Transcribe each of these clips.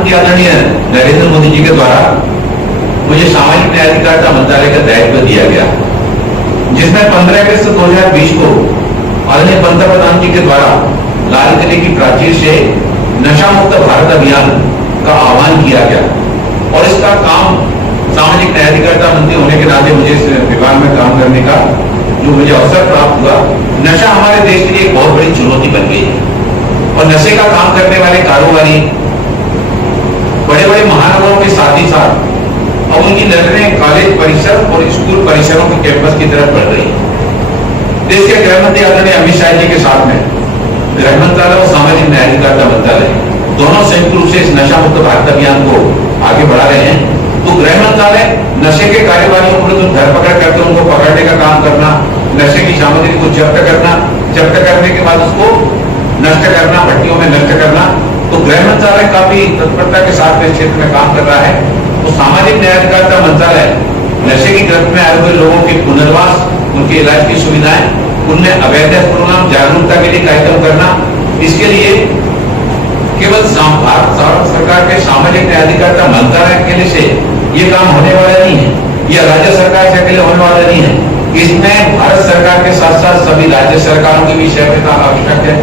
प्रधानमंत्री आदरणीय नरेंद्र मोदी जी के द्वारा मुझे सामाजिक न्याय अधिकारिता मंत्रालय का दायित्व दिया गया, जिसमें 15 अगस्त 2020 को आदरणीय पंतप्रधान जी के द्वारा लाल किले की प्राचीर से नशा मुक्त भारत अभियान का आह्वान किया गया। और इसका काम सामाजिक न्याय अधिकारिता मंत्री होने के नाते मुझे इस विभाग में काम करने का जो मुझे अवसर प्राप्त हुआ। नशा हमारे देश के लिए एक बहुत बड़ी चुनौती बन गई है और नशे का काम करने वाले कारोबारी बड़े बड़े महानगरों के साथ ही साथ अब उनकी नजरें कॉलेज परिसर और स्कूल परिसरों के कैंपस की तरफ बढ़ रही है। देश के गृह मंत्री आदरणीय अमित शाह जी के साथ में गृह मंत्रालय और सामाजिक न्याय अधिकारिता मंत्रालय दोनों संयुक्त रूप से इस नशा मुक्त भारत अभियान को आगे बढ़ा रहे हैं। तो गृह मंत्रालय नशे के कारोबारियों को धरपकड़ करके उनको पकड़ने का काम करना, नशे की सामग्री को जब्त करना, जब्त करने के बाद उसको नष्ट करना, भट्टियों में नष्ट करना, तो गृह मंत्रालय काफी तत्परता के साथ इस क्षेत्र में काम कर रहा है। तो सामाजिक न्याय अधिकारिता मंत्रालय नशे की गिरफ्त में आए हुए लोगों के पुनर्वास, उनके इलाज की सुविधाएं, उनमें अवैध प्रोग्राम जागरूकता के लिए कार्यक्रम करना, इसके लिए केवल भारत सरकार के सामाजिक न्याय अधिकारिता मंत्रालय अकेले से ये काम होने वाला नहीं है, यह राज्य सरकार से अकेले होने वाला नहीं है। इसमें भारत सरकार के साथ साथ सभी राज्य सरकारों की भी सहभागिता आवश्यक है,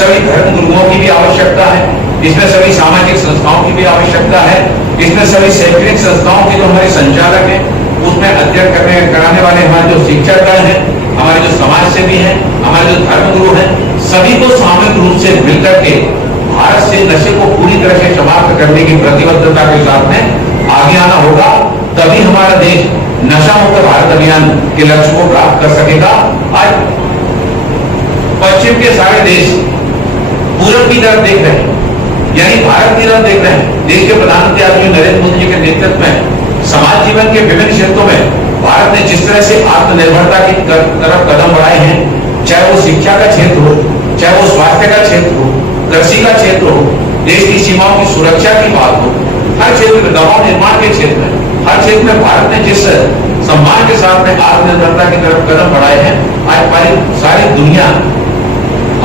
सभी धर्म गुरुओं की भी आवश्यकता है, इसमें सभी सामाजिक संस्थाओं की भी आवश्यकता है, इसमें सभी शैक्षणिक संस्थाओं के जो हमारे संचालक हैं, उसमें अध्ययन कराने वाले हमारे जो शिक्षक हैं, हमारे जो समाज सेवी हैं, हमारे जो धर्म गुरु हैं, सभी को सामूहिक रूप से मिलकर के भारत से नशे को पूरी तरह से समाप्त करने की प्रतिबद्धता के साथ में आगे आना होगा। तभी हमारा देश नशा मुक्त भारत अभियान के लक्ष्य को प्राप्त कर सकेगा। आज पश्चिम के सारे देश पूरब की तरफ देख रहे हैं, यानी भारत की तरफ देख रहे हैं। देश के प्रधानमंत्री आदरणीय नरेंद्र मोदी जी के नेतृत्व में समाज जीवन के विभिन्न क्षेत्रों में भारत ने जिस तरह से आत्मनिर्भरता की तरफ कदम बढ़ाए हैं, चाहे वो शिक्षा का क्षेत्र हो, चाहे वो स्वास्थ्य का क्षेत्र हो, कृषि का क्षेत्र हो, देश की सीमाओं की सुरक्षा की बात हो, हर क्षेत्र में, दवा निर्माण के क्षेत्र में, हर क्षेत्र में भारत ने जिस सम्मान के साथ में आत्मनिर्भरता की तरफ कदम बढ़ाए हैं, आज सारी दुनिया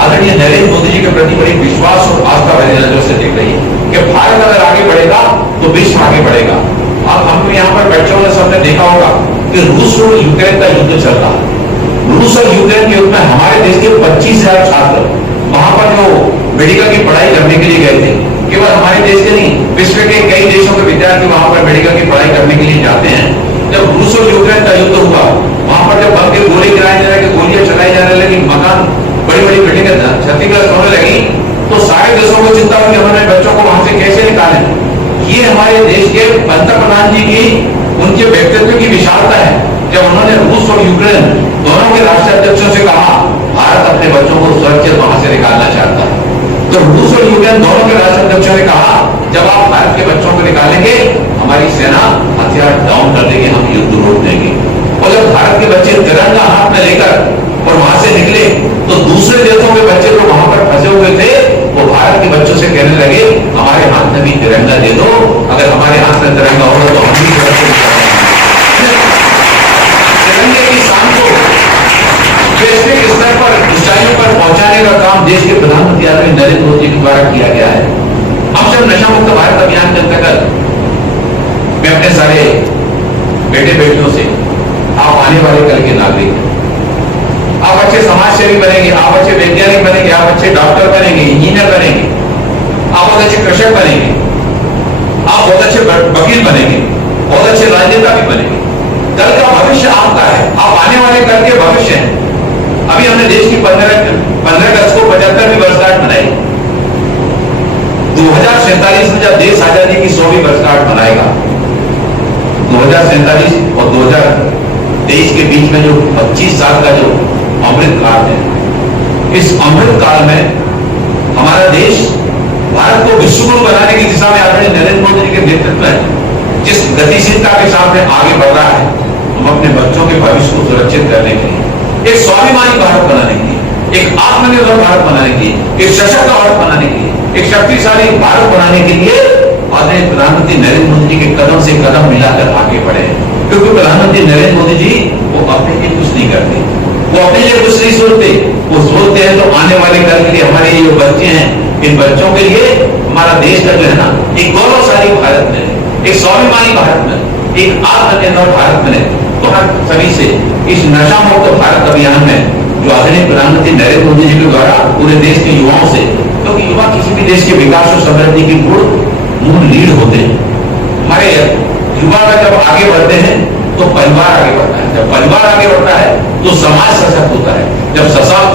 आदरणीय नरेंद्र मोदी जी के प्रति बड़ी विश्वास और आस्था भरी नजरों से देख रही है कि भारत अगर आगे बढ़ेगा तो विश्व आगे बढ़ेगा। अब हम यहाँ पर बच्चों ने सबने देखा होगा कि रूस और यूक्रेन का युद्ध चल रहा है। रूस और यूक्रेन के युद्ध में हमारे देश के 25,000 छात्र वहां पर जो मेडिकल की पढ़ाई करने के लिए गए थे, केवल हमारे देश के नहीं, विश्व के कई देशों के विद्यार्थी वहां पर मेडिकल की पढ़ाई करने के लिए जाते हैं। जब रूस और यूक्रेन का युद्ध हुआ, वहां पर जब बम के गोले गिराए जा रहे, गोलियां चलाई जा रही, लेकिन मकान बड़ी बड़ी बिल्डिंगें क्षतिग्रस्त होने लगी, तो सारे देशों को चिंता हुई हमारे बच्चों को वहां से कैसे निकालें। ये हमारे देश के पंतप्रधान जी की उनके व्यक्तित्व की विशालता है। जब उन्होंने रूस और यूक्रेन दोनों के राष्ट्राध्यक्षों से कहा भारत अपने बच्चों को सुरक्षित वहां से निकालना चाहता है, तो रूस और यूक्रेन दोनों के राष्ट्राध्यक्षों ने कहा जब आप भारत के बच्चों को निकालेंगे हमारी सेना हथियार डाउन कर देगी, हम युद्ध रोक देंगे। और जब भारत के बच्चे तिरंगा हाथ में लेकर और वहां से निकले तो दूसरे देशों के बच्चे जो वहां पर फंसे हुए थे वो भारत के बच्चों से कहने लगे हमारे हाथ में भी तिरंगा दे दो, अगर हमारे हाथ में तिरंगा होगा तो हम भी तिरंगे की शान को वैश्विक स्तर पर ऊंचाइयों पर पहुंचाने का काम देश के प्रधानमंत्री आदरणीय नरेंद्र मोदी के द्वारा किया गया है। हम जब नशा मुक्त भारत अभियान के अंतर्गत मैं अपने सारे बेटे बेटियों से, आप आने वाले कल के नागरिक हैं, आप अच्छे समाज सेवी बनेंगे, आप अच्छे वैज्ञानिक बनेंगे, आप अच्छे डॉक्टर बनेंगे, इंजीनियर बनेंगे, आप बहुत अच्छे कृषक बनेंगे, आप बहुत अच्छे वकील बनेंगे, बहुत अच्छे राजनेता भी बनेंगे। कल का भविष्य आपका है, आप आने वाले कल के भविष्य हैं। अभी हमने देश की 15 अगस्त को 75वीं वर्षगांठ मनाई। 2047 में जब देश आजादी की 100वीं वर्षगांठ मनाएगा, 2047 और 2023 के बीच में जो 25 साल का जो अमृत काल है, इस अमृत काल में हमारा देश भारत को विश्व गुरु बनाने की दिशा में आदरणीय नरेंद्र मोदी जी के नेतृत्व में जिस गतिशीलता के साथ में आगे बढ़ रहा है, हम अपने बच्चों के भविष्य को सुरक्षित करने के लिए, एक स्वाभिमानी भारत बनाने के लिए, एक आत्मनिर्भर भारत बनाने के लिए, एक सशक्त भारत बनाने के लिए, एक शक्तिशाली भारत बनाने के लिए आदरणीय प्रधानमंत्री नरेंद्र मोदी जी के कदम से कदम मिलाकर आगे बढ़े। क्योंकि प्रधानमंत्री नरेंद्र मोदी जी वो अपने लिए कुछ नहीं करते, वो अपने लिए कुछ नहीं सोचते, वो सोचते हैं तो आने वाले कल के लिए हमारे जो बच्चे हैं, इन बच्चों के लिए हमारा देश का जो है ना एक गौरवशाली भारत में, एक स्वाभिमानी भारत में, एक आत्मनिर्भर भारत में, तो हम सभी से इस नशा मुक्त भारत अभियान में जो आदरणीय प्रधानमंत्री नरेंद्र मोदी जी के द्वारा पूरे देश के युवाओं से, क्योंकि युवा किसी भी देश के विकास और समृद्धि की मूल लीड होते हैं। हमारे युवा का जब आगे बढ़ते हैं तो परिवार आगे बढ़ता है, जब परिवार आगे बढ़ता है तो समाज सशक्त होता है, जब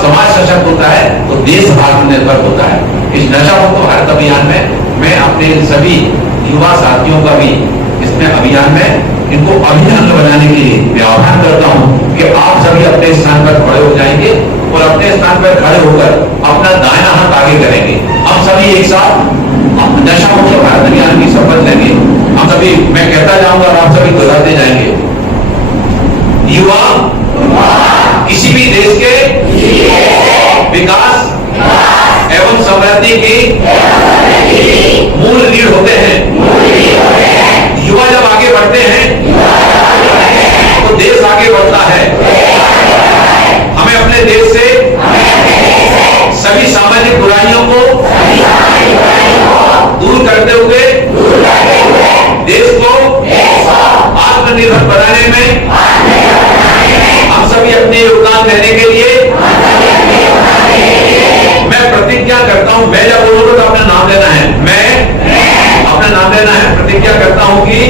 समाज सशक्त होता है तो देश आत्मनिर्भर होता है। इस नशा मुक्त भारत अभियान में मैं अपने सभी युवा साथियों का भी इसमें अभियान में इनको अभिन्न अंग बनाने के लिए मैं आह्वान करता हूं कि आप सभी अपने स्थान पर खड़े हो जाएंगे और अपने स्थान पर खड़े होकर अपना दाहिना हाथ आगे करेंगे। हम सभी एक साथ नशा मुक्त भारत अभियान की शपथ लेंगे। हम सभी, मैं कहता जाऊंगा और आप सभी दोहराते जाएंगे। युवा किसी भी देश के विकास एवं समृद्धि की मूल रीढ़ होते हैं। युवा जब आगे बढ़ते हैं तो देश आगे बढ़ता है। हमें अपने देश से सभी सामाजिक बुराइयों को दूर करते हुए देश को आत्मनिर्भर बनाने में हम सभी अपने योगदान देने के लिए मैं प्रतिज्ञा करता हूं। मैं जब बोलूंगा तो अपना नाम लेना है, मैं अपना नाम लेना है। प्रतिज्ञा करता हूं कि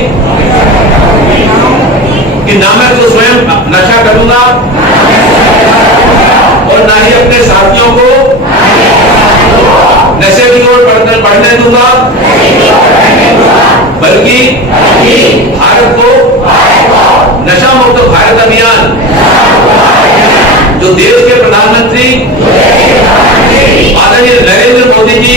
ना मैं तो स्वयं नशा करूंगा और ना ही अपने साथियों को नशे की ओर बढ़ने दूंगा, बल्कि भारत को नशा मुक्त भारत अभियान जो देश के प्रधानमंत्री आदरणीय नरेंद्र मोदी जी